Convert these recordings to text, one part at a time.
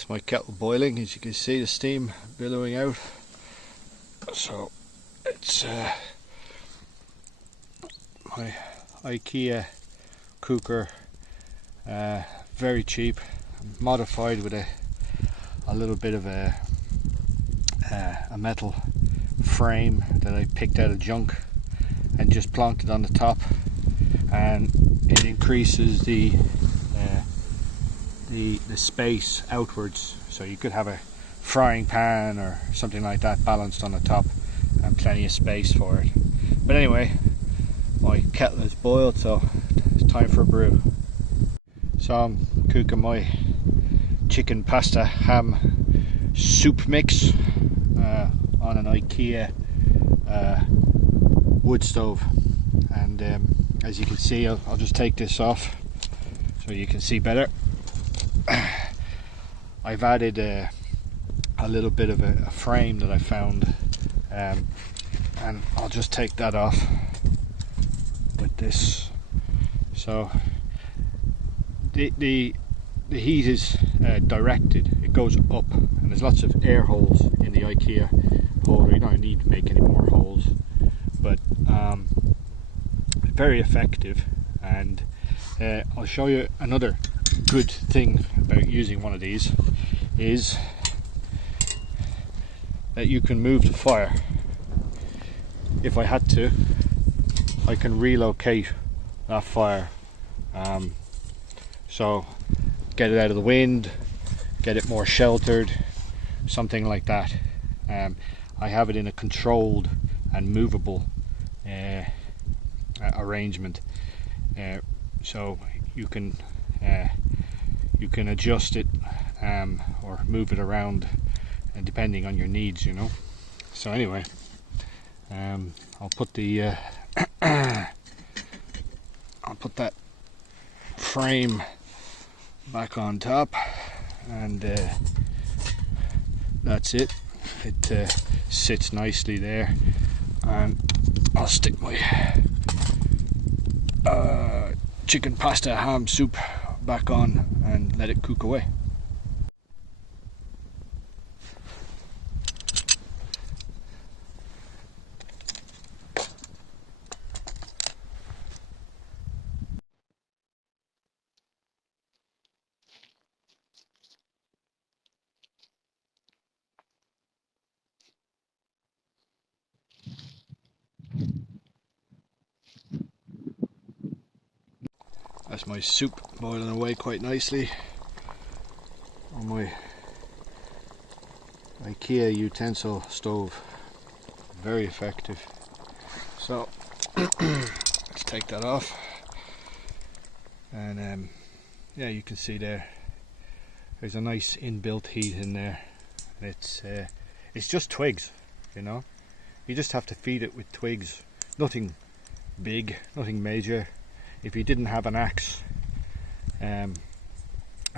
That's my kettle boiling, as you can see the steam billowing out. So it's my Ikea cooker, very cheap, modified with a little bit of a metal frame that I picked out of junk and just plonked it on the top, and it increases the space outwards, so you could have a frying pan or something like that balanced on the top and plenty of space for it. But anyway, my kettle is boiled, so it's time for a brew. So I'm cooking my chicken pasta ham soup mix on an Ikea wood stove, and as you can see, I'll just take this off so you can see better. I've added a little bit of a frame that I found, and I'll just take that off with this. So the heat is directed, it goes up, and there's lots of air holes in the Ikea holder. You don't need to make any more holes, but very effective. And I'll show you another good thing about using one of these is that you can move the fire. If I had to, I can relocate that fire, so get it out of the wind, get it more sheltered, something like that. I have it in a controlled and movable arrangement, so you can adjust it or move it around depending on your needs, you know. So anyway, I'll put the I'll put that frame back on top, and that's it. It sits nicely there, and I'll stick my chicken pasta ham soup back on and let it cook away. That's my soup boiling away quite nicely on my Ikea utensil stove. Very effective. So let's take that off, and yeah, you can see there's a nice inbuilt heat in there. It's just twigs, you know. You just have to feed it with twigs, nothing big, nothing major. If you didn't have an axe, a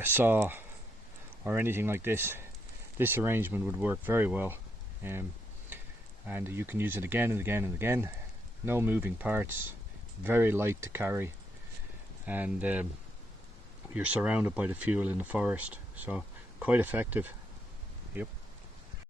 saw, or anything like this, this arrangement would work very well, and you can use it again and again and again. No moving parts, very light to carry, and you're surrounded by the fuel in the forest, so quite effective.